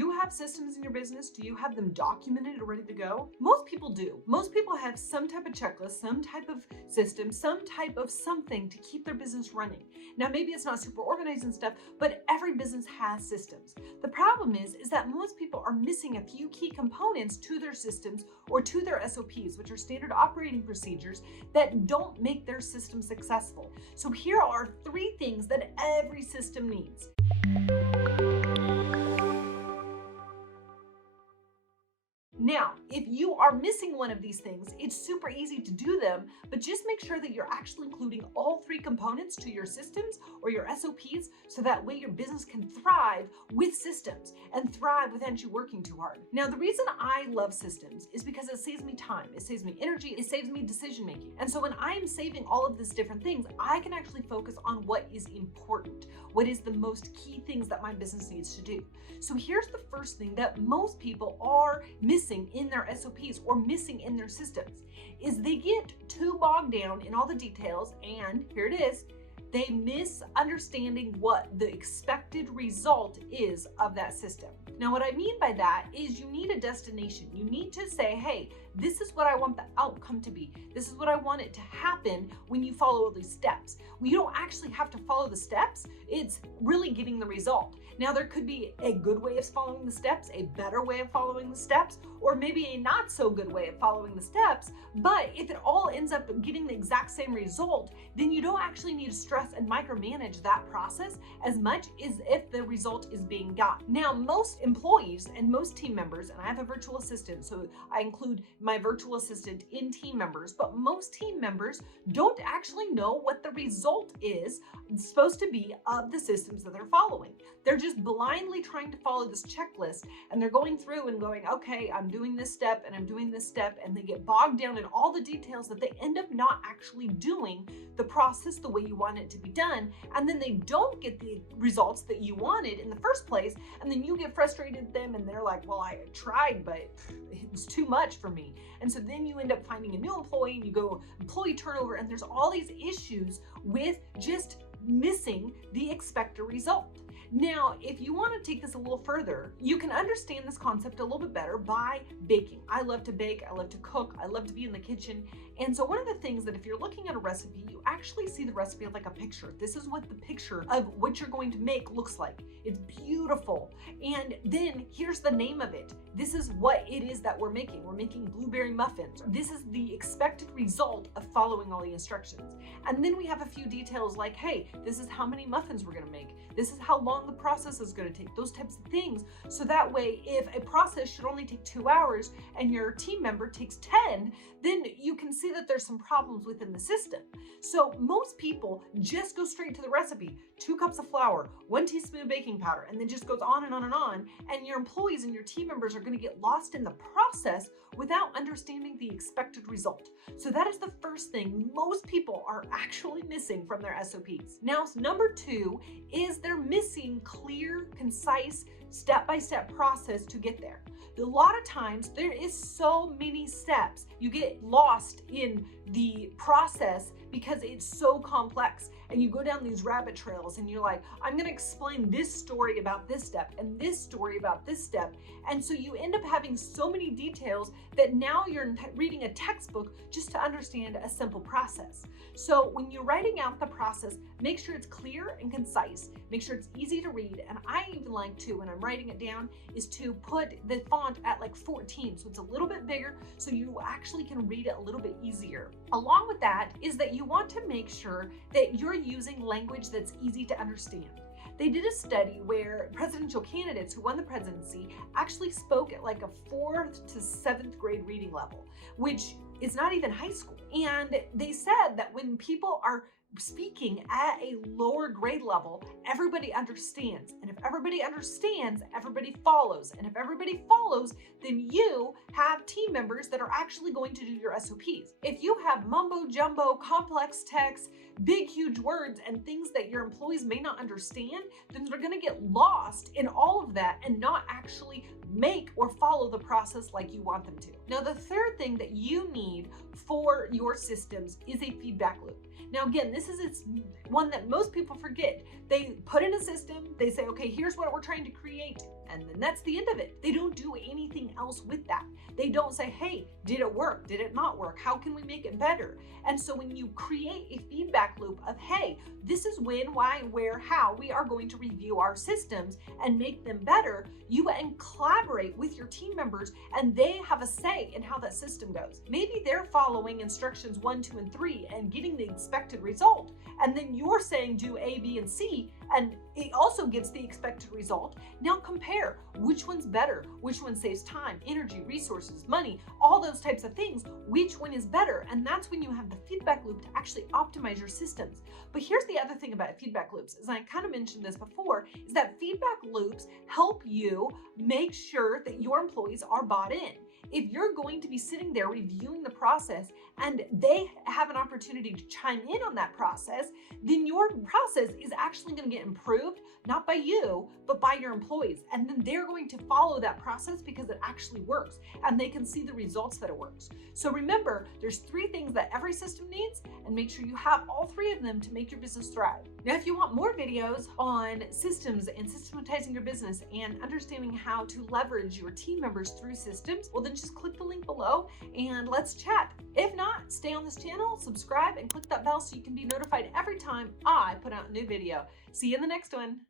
you have systems in your business? Do you have them documented or ready to go? Most people do. Most people have some type of checklist, some type of system, some type of something to keep their business running. Now, maybe it's not super organized and stuff, but every business has systems. The problem is that most people are missing a few key components to their systems or to their SOPs, which are standard operating procedures that don't make their system successful. So here are 3 things that every system needs. Now, if you are missing one of these things, it's super easy to do them, but just make sure that you're actually including all 3 components to your systems or your SOPs, so that way your business can thrive with systems and thrive without you working too hard. Now, the reason I love systems is because it saves me time, it saves me energy, it saves me decision making. And so when I am saving all of these different things, I can actually focus on what is important, what is the most key things that my business needs to do. So here's the first thing that most people are missing in their SOPs or missing in their systems, is they get too bogged down in all the details, and here it is, they miss understanding what the expected result is of that system. Now, what I mean by that is you need a destination. You need to say, hey, this is what I want the outcome to be. This is what I want it to happen when you follow all these steps. Well, you don't actually have to follow the steps. It's really getting the result. Now, there could be a good way of following the steps, a better way of following the steps, or maybe a not so good way of following the steps. But if it all ends up getting the exact same result, then you don't actually need to stress and micromanage that process as much as if the result is being got. Now, most employees and most team members, and I have a virtual assistant, so I include my virtual assistant in team members, but most team members don't actually know what the result is supposed to be of the systems that they're following. They're just blindly trying to follow this checklist, and they're going through and going, okay, I'm doing this step and I'm doing this step, and they get bogged down in all the details that they end up not actually doing the process the way you want it to be done, and then they don't get the results that you wanted in the first place, and then you get frustrated with them and they're like, well, I tried, but it was too much for me. And so then you end up finding a new employee and you go employee turnover, and there's all these issues with just missing the expected result. Now, if you want to take this a little further, you can understand this concept a little bit better by baking. I love to bake, I love to cook, I love to be in the kitchen. And so one of the things that if you're looking at a recipe, you actually see the recipe like a picture. This is what the picture of what you're going to make looks like. It's beautiful. And then here's the name of it. This is what it is that we're making. We're making blueberry muffins. This is the expected result of following all the instructions. And then we have a few details like, hey, this is how many muffins we're going to make. This is how long the process is going to take, those types of things. So that way, if a process should only take 2 hours and your team member takes 10, then you can see that there's some problems within the system. So most people just go straight to the recipe, 2 cups of flour, 1 teaspoon of baking powder, and then just goes on and on and on. And your employees and your team members are going to get lost in the process without understanding the expected result. So that is the first thing most people are actually missing from their SOPs. Now, number 2 is they're missing clear, concise, step-by-step process to get there. A lot of times there is so many steps, you get lost in the process because it's so complex, and you go down these rabbit trails and you're like, I'm going to explain this story about this step and this story about this step. And so you end up having so many details that now you're reading a textbook just to understand a simple process. So when you're writing out the process, make sure it's clear and concise, make sure it's easy to read. And I even like to, when I'm writing it down, is to put the font at like 14. So it's a little bit bigger so you actually can read it a little bit easier. Along with that is that you want to make sure that you're using language that's easy to understand. They did a study where presidential candidates who won the presidency actually spoke at like a 4th to 7th grade reading level, which is not even high school. And they said that when people are speaking at a lower grade level, everybody understands. And if everybody understands, everybody follows. And if everybody follows, then you have team members that are actually going to do your SOPs. If you have mumbo jumbo, complex text, big, huge words, and things that your employees may not understand, then they're going to get lost in all of that and not actually make or follow the process like you want them to. Now, the third thing that you need for your systems is a feedback loop. Now, again, this is one that most people forget. They put in a system, they say, okay, here's what we're trying to create, and then that's the end of it. They don't do anything else with that. They don't say, hey, did it work? Did it not work? How can we make it better? And so when you create a feedback loop of, hey, this is when, why, where, how we are going to review our systems and make them better, you and collaborate with your team members and they have a say in how that system goes. Maybe they're following instructions 1, 2, and 3 and getting the expected result. And then you're saying do A, B, and C, and it also gets the expected result. Now compare which one's better, which one saves time, energy, resources, money, all those types of things, which one is better. And that's when you have the feedback loop to actually optimize your systems. But here's the other thing about feedback loops, as I kind of mentioned this before, is that feedback loops help you make sure that your employees are bought in. If you're going to be sitting there reviewing the process and they have an opportunity to chime in on that process, then your process is actually going to get improved, not by you, but by your employees. And then they're going to follow that process because it actually works and they can see the results that it works. So remember, there's 3 things that every system needs, and make sure you have all 3 of them to make your business thrive. Now, if you want more videos on systems and systematizing your business and understanding how to leverage your team members through systems, well, then just click the link below and let's chat. If not, stay on this channel, subscribe, and click that bell so you can be notified every time I put out a new video. See you in the next one.